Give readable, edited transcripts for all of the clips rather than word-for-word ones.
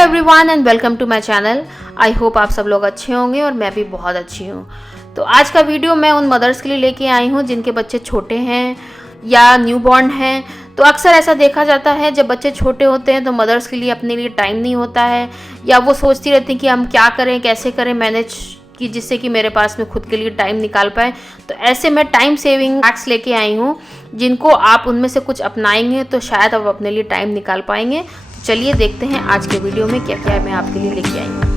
Everyone and welcome to my channel. I hope आप सब लोग अच्छे होंगे और मैं भी बहुत अच्छी हूँ। तो आज का वीडियो मैं उन मदर्स के लिए लेके आई हूँ जिनके बच्चे छोटे हैं या न्यूबॉर्न हैं। तो अक्सर ऐसा देखा जाता है जब बच्चे छोटे होते हैं तो मदर्स के लिए अपने लिए टाइम नहीं होता है, या वो सोचती रहती हैं कि हम क्या करें, कैसे करें मैनेज कि जिससे कि मेरे पास में खुद के लिए टाइम निकाल पाए। तो ऐसे मैं टाइम सेविंग हैक्स लेके आई हूँ जिनको आप उनमें से कुछ अपनाएंगे तो शायद आप अपने लिए टाइम निकाल पाएंगे। तो चलिए देखते हैं आज के वीडियो में क्या क्या मैं आपके लिए लेके आई हूँ।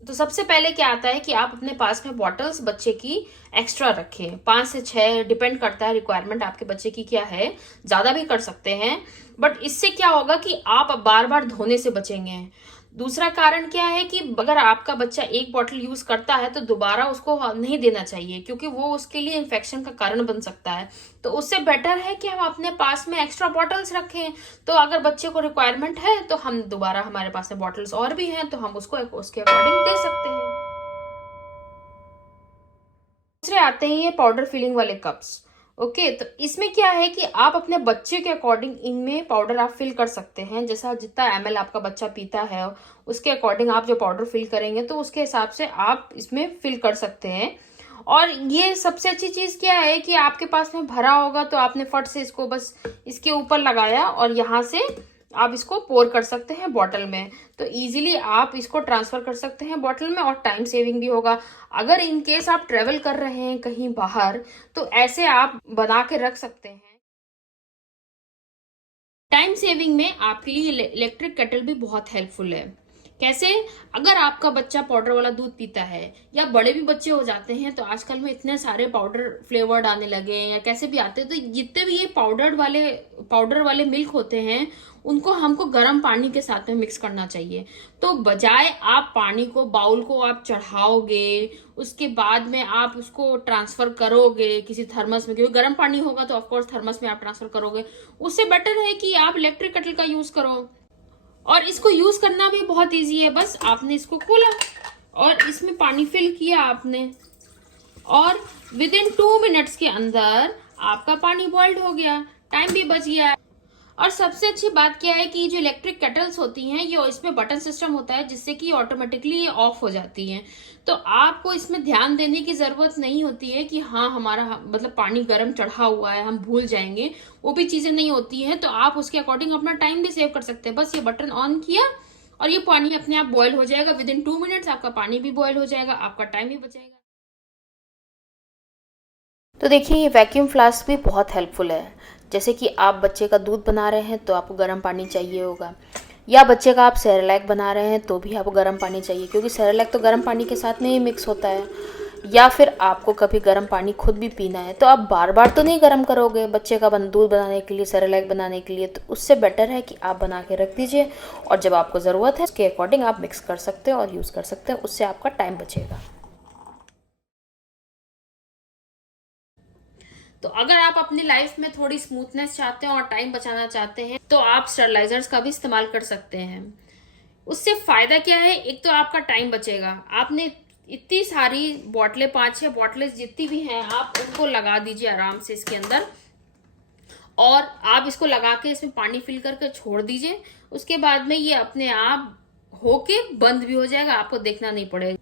तो सबसे पहले क्या आता है कि आप अपने पास में बॉटल्स बच्चे की एक्स्ट्रा रखें, 5 से 6, डिपेंड करता है रिक्वायरमेंट आपके बच्चे की क्या है, ज्यादा भी कर सकते हैं। बट इससे क्या होगा कि आप बार बार धोने से बचेंगे। दूसरा कारण क्या है कि अगर आपका बच्चा एक बॉटल यूज करता है तो दोबारा उसको नहीं देना चाहिए, क्योंकि वो उसके लिए इन्फेक्शन का कारण बन सकता है। तो उससे बेटर है कि हम अपने पास में एक्स्ट्रा बॉटल्स रखें। तो अगर बच्चे को रिक्वायरमेंट है तो हम दोबारा, हमारे पास में बॉटल्स और भी हैं तो हम उसको उसके अकॉर्डिंग दे सकते हैं। दूसरे आते हैं ये पाउडर फिलिंग वाले कप्स। ओके, तो इसमें क्या है कि आप अपने बच्चे के अकॉर्डिंग इनमें पाउडर आप फिल कर सकते हैं। जैसा जितना ml आपका बच्चा पीता है उसके अकॉर्डिंग आप जो पाउडर फिल करेंगे तो उसके हिसाब से आप इसमें फिल कर सकते हैं। और ये सबसे अच्छी चीज क्या है कि आपके पास में भरा होगा तो आपने फट से इसको बस इसके ऊपर लगाया और यहाँ से आप इसको पोर कर सकते हैं बॉटल में। तो इजीली आप इसको ट्रांसफर कर सकते हैं बॉटल में और टाइम सेविंग भी होगा। अगर इन केस आप ट्रेवल कर रहे हैं कहीं बाहर तो ऐसे आप बना के रख सकते हैं। टाइम सेविंग में आपके लिए इलेक्ट्रिक केटल भी बहुत हेल्पफुल है। कैसे? अगर आपका बच्चा पाउडर वाला दूध पीता है या बड़े भी बच्चे हो जाते हैं तो आजकल में इतने सारे पाउडर फ्लेवर्ड आने लगे हैं या कैसे भी आते हैं, तो जितने भी ये पाउडर वाले मिल्क होते हैं उनको हमको गर्म पानी के साथ में मिक्स करना चाहिए। तो बजाय आप पानी को, बाउल को आप चढ़ाओगे, उसके बाद में आप उसको ट्रांसफर करोगे किसी थर्मस में, क्योंकि गर्म पानी होगा तो ऑफकोर्स थर्मस में आप ट्रांसफर करोगे, उससे बेटर है कि आप इलेक्ट्रिक केटल का यूज करो। और इसको यूज करना भी बहुत इजी है। बस आपने इसको खोला और इसमें पानी फिल किया आपने, और विद इन 2 मिनट्स के अंदर आपका पानी बॉइल्ड हो गया, टाइम भी बच गया। और सबसे अच्छी बात क्या है कि जो इलेक्ट्रिक केटल्स होती हैं ये इसमें बटन सिस्टम होता है जिससे कि ऑटोमेटिकली ये ऑफ हो जाती हैं। तो आपको इसमें ध्यान देने की जरूरत नहीं होती है कि हाँ हमारा मतलब पानी गर्म चढ़ा हुआ है, हम भूल जाएंगे, वो भी चीजें नहीं होती हैं। तो आप उसके अकॉर्डिंग अपना टाइम भी सेव कर सकते हैं। बस ये बटन ऑन किया और ये पानी अपने आप बॉयल हो जाएगा। विद इन 2 मिनट्स आपका पानी भी बॉयल हो जाएगा, आपका टाइम भी बचेगा। तो देखिए ये वैक्यूम फ्लास्क भी बहुत हेल्पफुल है। जैसे कि आप बच्चे का दूध बना रहे हैं तो आपको गर्म पानी चाहिए होगा, या बच्चे का आप सेरेलैक बना रहे हैं तो भी आपको गर्म पानी चाहिए, क्योंकि सेरेलैक तो गर्म पानी के साथ में ही मिक्स होता है। या फिर आपको कभी गर्म पानी खुद भी पीना है तो आप बार बार तो नहीं गर्म करोगे बच्चे का दूध बनाने के लिए, सेरेलैक बनाने के लिए। तो उससे बेटर है कि आप बना के रख दीजिए और जब आपको ज़रूरत है उसके अकॉर्डिंग आप मिक्स कर सकते हैं और यूज़ कर सकते हैं। उससे आपका टाइम बचेगा। तो अगर आप अपनी लाइफ में थोड़ी स्मूथनेस चाहते हैं और टाइम बचाना चाहते हैं तो आप स्टरलाइजर्स का भी इस्तेमाल कर सकते हैं। उससे फायदा क्या है? एक तो आपका टाइम बचेगा। आपने इतनी सारी बोतलें, 5-6 बोतलें जितनी भी हैं, आप उनको लगा दीजिए आराम से इसके अंदर, और आप इसको लगा के इसमें पानी फिल करके छोड़ दीजिए। उसके बाद में ये अपने आप होके बंद भी हो जाएगा, आपको देखना नहीं पड़ेगा।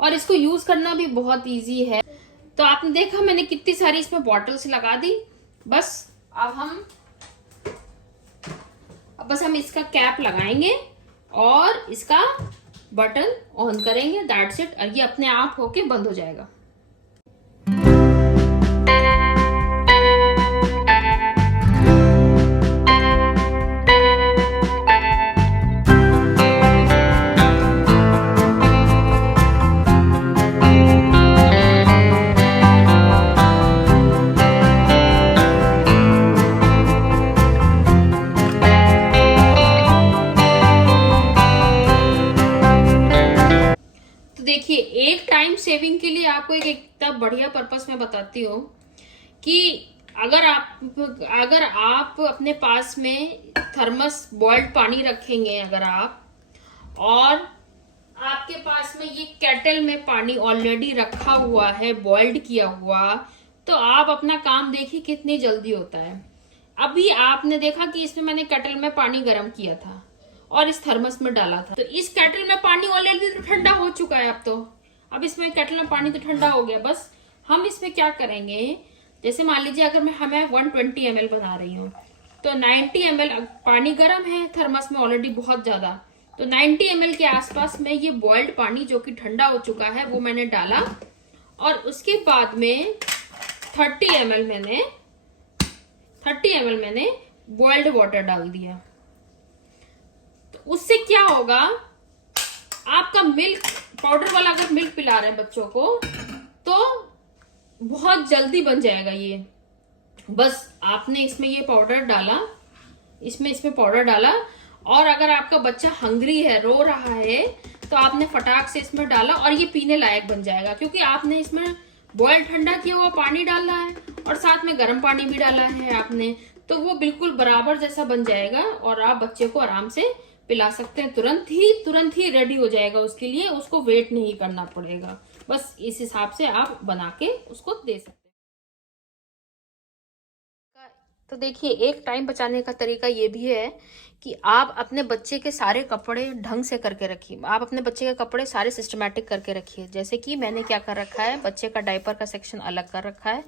और इसको यूज करना भी बहुत ईजी है। तो आपने देखा मैंने कितनी सारी इसमें बॉटल्स लगा दी। बस बस हम इसका कैप लगाएंगे और इसका बटन ऑन करेंगे, दैट्स इट। ये अपने आप होके बंद हो जाएगा। देखिए एक टाइम सेविंग के लिए आपको एक इतना बढ़िया पर्पस मैं बताती हूँ कि अगर आप अपने पास में थर्मस बॉइल्ड पानी रखेंगे, अगर आप, और आपके पास में ये केटल में पानी ऑलरेडी रखा हुआ है बॉइल्ड किया हुआ, तो आप अपना काम देखिए कितनी जल्दी होता है। अभी आपने देखा कि इसमें मैंने केटल में पानी गर्म किया था और इस थर्मस में डाला था, तो इस केटल में पानी ऑलरेडी तो ठंडा हो चुका है। अब इसमें केटल में पानी तो ठंडा हो गया। बस हम इसमें क्या करेंगे, जैसे मान लीजिए अगर हमें 120 ml बना रही हूँ, तो 90 ml पानी गर्म है थर्मस में ऑलरेडी बहुत ज्यादा, तो 90 ml के आसपास में ये बॉइल्ड पानी जो कि ठंडा हो चुका है वो मैंने डाला, और उसके बाद में 30 ml मैंने बॉइल्ड वाटर डाल दिया। तो उससे क्या होगा, आपका मिल्क पाउडर वाला अगर मिल्क पिला रहे हैं बच्चों को तो बहुत जल्दी बन जाएगा ये। बस आपने इसमें ये पाउडर डाला, इसमें पाउडर डाला, और अगर आपका बच्चा हंग्री है, रो रहा है, तो आपने फटाक से इसमें डाला और ये पीने लायक बन जाएगा, क्योंकि आपने इसमें बॉयल ठंडा किया हुआ पानी डाला है और साथ में गर्म पानी भी डाला है आपने, तो वो बिल्कुल बराबर जैसा बन जाएगा और आप बच्चे को आराम से पिला सकते हैं। तुरंत ही रेडी हो जाएगा उसके लिए, उसको वेट नहीं करना पड़ेगा। बस इस हिसाब से आप बना के उसको दे सकते हैं। तो देखिए, एक टाइम बचाने का तरीका ये भी है कि आप अपने बच्चे के सारे कपड़े ढंग से करके रखिए। आप अपने बच्चे के कपड़े सारे सिस्टमैटिक करके रखिए। जैसे कि मैंने क्या कर रखा है, बच्चे का डायपर का सेक्शन अलग कर रखा है,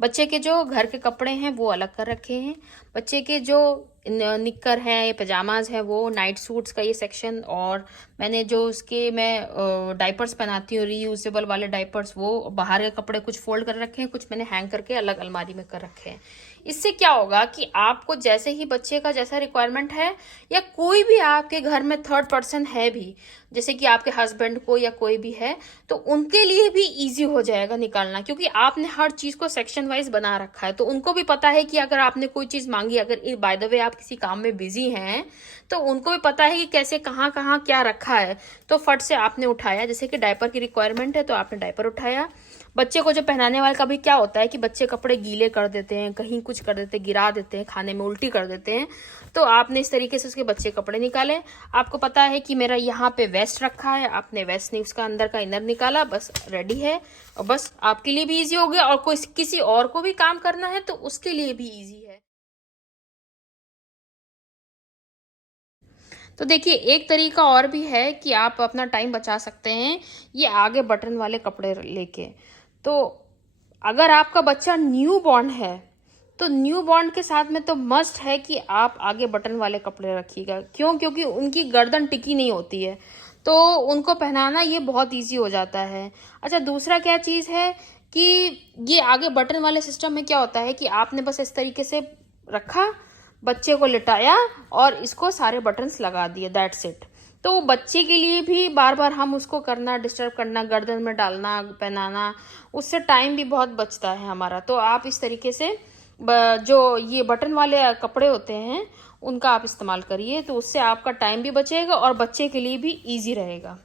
बच्चे के जो घर के कपड़े हैं वो अलग कर रखे हैं, बच्चे के जो निक्कर है या पजामाज है वो, नाइट सूट्स का ये सेक्शन, और मैंने जो उसके मैं डाइपर्स पहनाती हूँ रीयूजेबल वाले डाइपर्स, वो बाहर के कपड़े कुछ फोल्ड कर रखे हैं, कुछ मैंने हैंग करके अलग अलमारी में कर रखे हैं। इससे क्या होगा कि आपको जैसे ही बच्चे का जैसा रिक्वायरमेंट है, या कोई भी आपके घर में थर्ड पर्सन है भी, जैसे कि आपके हस्बैंड को या कोई भी है, तो उनके लिए भी इजी हो जाएगा निकालना, क्योंकि आपने हर चीज को सेक्शन वाइज बना रखा है। तो उनको भी पता है कि अगर आपने कोई चीज मांगी, अगर बाय द वे आप किसी काम में बिजी हैं, तो उनको भी पता है कि कैसे कहाँ कहाँ क्या रखा है, तो फट से आपने उठाया। जैसे कि डायपर की रिक्वायरमेंट है तो आपने डायपर उठाया। बच्चे को जो पहनाने वाले, कभी क्या होता है कि बच्चे कपड़े गीले कर देते हैं, कहीं कुछ कर देते हैं, गिरा देते हैं, खाने में उल्टी कर देते हैं, तो आपने इस तरीके से उसके बच्चे कपड़े निकाले। आपको पता है कि मेरा यहाँ पे वेस्ट रखा है, आपने वेस्ट नहीं, उसका अंदर का इनर निकाला, बस रेडी है। और बस आपके लिए भी इजी हो गया, और कोई किसी और को भी काम करना है तो उसके लिए भी इजी है। तो देखिए, एक तरीका और भी है कि आप अपना टाइम बचा सकते हैं, ये आगे बटन वाले कपड़े लेके। तो अगर आपका बच्चा न्यू बॉर्न है, तो न्यू बॉर्न के साथ में तो मस्ट है कि आप आगे बटन वाले कपड़े रखिएगा। क्यों? क्योंकि उनकी गर्दन टिकी नहीं होती है, तो उनको पहनाना ये बहुत ईजी हो जाता है। अच्छा, दूसरा क्या चीज़ है कि ये आगे बटन वाले सिस्टम में क्या होता है कि आपने बस इस तरीके से रखा, बच्चे को लिटाया और इसको सारे बटन्स लगा दिए, दैट्स इट। तो बच्चे के लिए भी बार बार हम उसको करना, डिस्टर्ब करना, गर्दन में डालना, पहनाना, उससे टाइम भी बहुत बचता है हमारा। तो आप इस तरीके से जो ये बटन वाले कपड़े होते हैं उनका आप इस्तेमाल करिए, तो उससे आपका टाइम भी बचेगा और बच्चे के लिए भी ईजी रहेगा।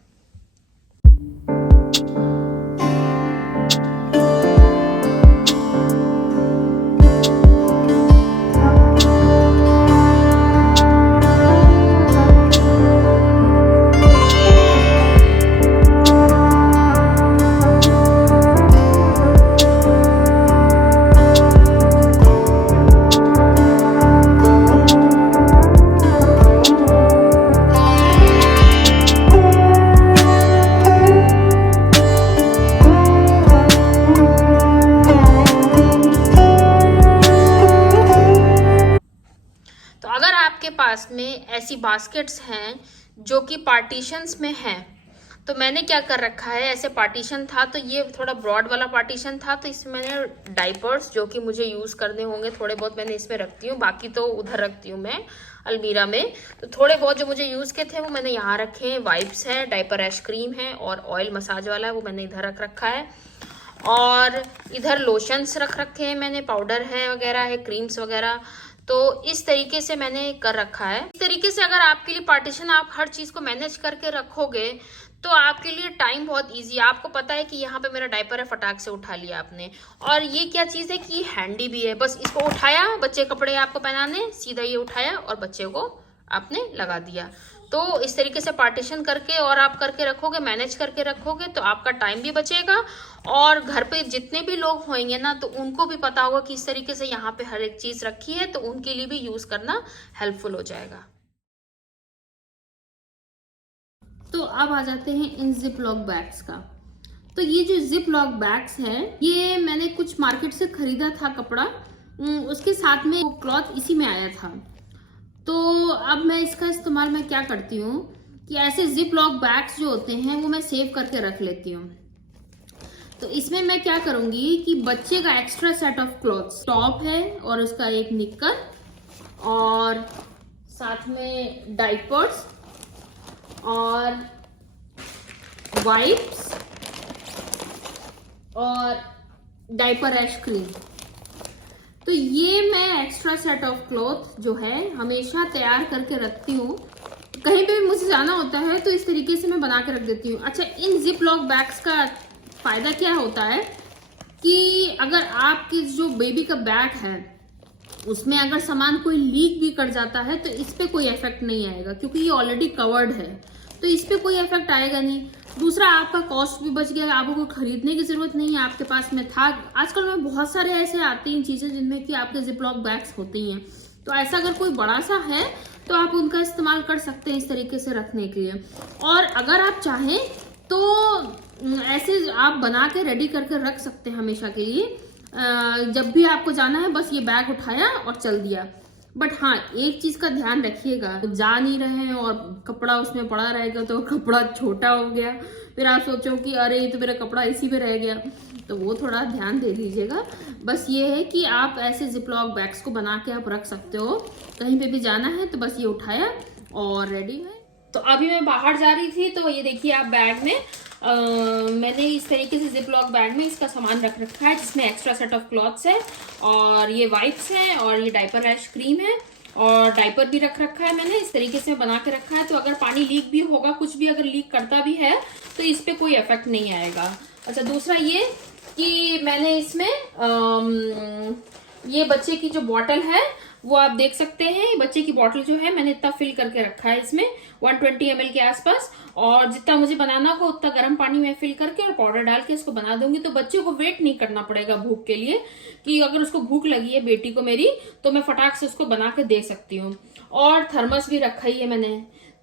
पास में ऐसी बास्केट्स हैं जो कि पार्टीशंस में हैं, तो मैंने क्या कर रखा है, ऐसे पार्टीशन था तो ये थोड़ा ब्रॉड वाला पार्टीशन था, तो इसमें मैंने डाइपर्स जो कि मुझे यूज़ करने होंगे थोड़े बहुत मैंने इसमें रखती हूँ, बाकी तो उधर रखती हूँ मैं अलमीरा में। तो थोड़े बहुत जो मुझे यूज़ के थे वो मैंने यहाँ रखे हैं। वाइप्स है, डाइपर ऐश क्रीम है, और ऑयल मसाज वाला है वो मैंने इधर रख रखा है, और इधर लोशंस रख रखे हैं मैंने, पाउडर है वगैरह है, क्रीम्स वगैरह। तो इस तरीके से मैंने कर रखा है। इस तरीके से अगर आपके लिए पार्टीशन, आप हर चीज़ को मैनेज करके रखोगे तो आपके लिए टाइम बहुत इजी है। आपको पता है कि यहाँ पे मेरा डायपर है, फटाक से उठा लिया आपने। और ये क्या चीज़ है कि हैंडी भी है, बस इसको उठाया, बच्चे कपड़े आपको पहनाने, सीधा ये उठाया और बच्चे को आपने लगा दिया। तो इस तरीके से पार्टीशन करके और आप करके रखोगे, मैनेज करके रखोगे, तो आपका टाइम भी बचेगा और घर पे जितने भी लोग होंगे ना, तो उनको भी पता होगा कि इस तरीके से यहाँ पे हर एक चीज़ रखी है, तो उनके लिए भी यूज़ करना हेल्पफुल हो जाएगा। तो अब आ जाते हैं इन जिप लॉक बैग्स का। तो ये जो जिप लॉक बैग्स हैं, ये मैंने कुछ मार्केट से खरीदा था कपड़ा, उसके साथ में वो क्लॉथ इसी में आया था। तो अब मैं इसका इस्तेमाल मैं क्या करती हूँ कि ऐसे जिप लॉक बैग्स जो होते हैं वो मैं सेव करके रख लेती हूँ। तो इसमें मैं क्या करूंगी कि बच्चे का extra set of clothes, top है और उसका एक निक्कर और साथ में डाइपर्स और वाइप्स और डायपर रैश क्रीम, तो ये मैं एक्स्ट्रा सेट ऑफ क्लॉथ जो है हमेशा तैयार करके रखती हूँ। कहीं पे भी मुझे जाना होता है तो इस तरीके से मैं बना के रख देती हूँ। अच्छा, इन जिप लॉक बैग्स का फायदा क्या होता है कि अगर आपकी जो बेबी का बैग है उसमें अगर सामान कोई लीक भी कर जाता है तो इस पे कोई इफेक्ट नहीं आएगा, क्योंकि ये ऑलरेडी कवर्ड है, तो इस पे कोई इफेक्ट आएगा नहीं। दूसरा, आपका कॉस्ट भी बच गया, आपको खरीदने की जरूरत नहीं है, आपके पास में था। आजकल में बहुत सारे ऐसे आती हैं चीजें जिनमें कि आपके जिप लॉक बैग्स होती हैं, तो ऐसा अगर कोई बड़ा सा है तो आप उनका इस्तेमाल कर सकते हैं इस तरीके से रखने के लिए। और अगर आप चाहें तो ऐसे आप बना के रेडी करके रख सकते हैं हमेशा के लिए। जब भी आपको जाना है बस ये बैग उठाया और चल दिया। बट हाँ, एक चीज का ध्यान रखिएगा, जा नहीं रहे हैं और कपड़ा उसमें पड़ा रहेगा तो कपड़ा छोटा हो गया, फिर आप सोचो कि अरे ये तो मेरा कपड़ा इसी पे रह गया, तो वो थोड़ा ध्यान दे दीजिएगा। बस ये है कि आप ऐसे जिपलॉक बैग्स को बना के आप रख सकते हो, कहीं पे भी जाना है तो बस ये उठाया और रेडी है। तो अभी मैं बाहर जा रही थी तो ये देखिए आप बैग में मैंने इस तरीके से जिपलॉक बैग में इसका सामान रख रखा है, जिसमें एक्स्ट्रा सेट ऑफ क्लॉथ्स है और ये वाइप्स है और ये डायपर रैश क्रीम है और डायपर भी रख रखा है। मैंने इस तरीके से बना के रखा है, तो अगर पानी लीक भी होगा, कुछ भी अगर लीक करता भी है तो इस पे कोई इफेक्ट नहीं आएगा। अच्छा, दूसरा ये कि मैंने इसमें ये बच्चे की जो बॉटल है वो आप देख सकते हैं, बच्चे की बॉटल जो है मैंने इतना फिल करके रखा है इसमें 120 ml के आसपास, और जितना मुझे बनाना होगा उतना गर्म पानी में फिल करके और पाउडर डाल के इसको बना दूंगी। तो बच्चे को वेट नहीं करना पड़ेगा भूख के लिए, कि अगर उसको भूख लगी है बेटी को मेरी तो मैं फटाक से उसको बना के दे सकती हूँ। और थर्मस भी रखा ही है मैंने,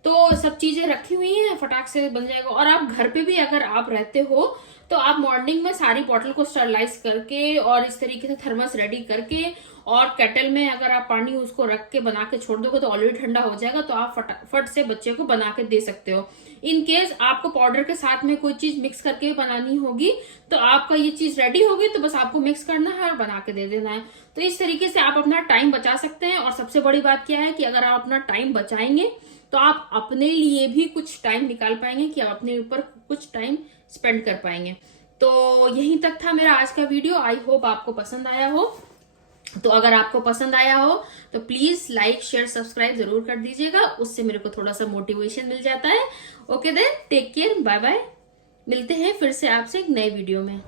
तो सब चीजें रखी हुई हैं, फटाक से बन जाएगा। और आप घर पे भी अगर आप रहते हो तो आप मॉर्निंग में सारी बॉटल को स्टरलाइज करके और इस तरीके से थर्मस रेडी करके और केटल में अगर आप पानी उसको रख के बना के छोड़ दोगे तो ऑलरेडी ठंडा हो जाएगा, तो आप फटाफट से बच्चे को बना के दे सकते हो। इन केस आपको पाउडर के साथ में कोई चीज मिक्स करके बनानी होगी तो आपका ये चीज रेडी होगी, तो बस आपको मिक्स करना है और बना के दे देना है। तो इस तरीके से आप अपना टाइम बचा सकते हैं। और सबसे बड़ी बात क्या है कि अगर आप अपना टाइम बचाएंगे तो आप अपने लिए भी कुछ टाइम निकाल पाएंगे, कि आप अपने ऊपर कुछ टाइम स्पेंड कर पाएंगे। तो यहीं तक था मेरा आज का वीडियो। आई होप आपको पसंद आया हो। तो अगर आपको पसंद आया हो तो प्लीज लाइक शेयर सब्सक्राइब जरूर कर दीजिएगा, उससे मेरे को थोड़ा सा मोटिवेशन मिल जाता है। Okay then, take care, bye bye. मिलते हैं फिर से आपसे एक नए वीडियो में।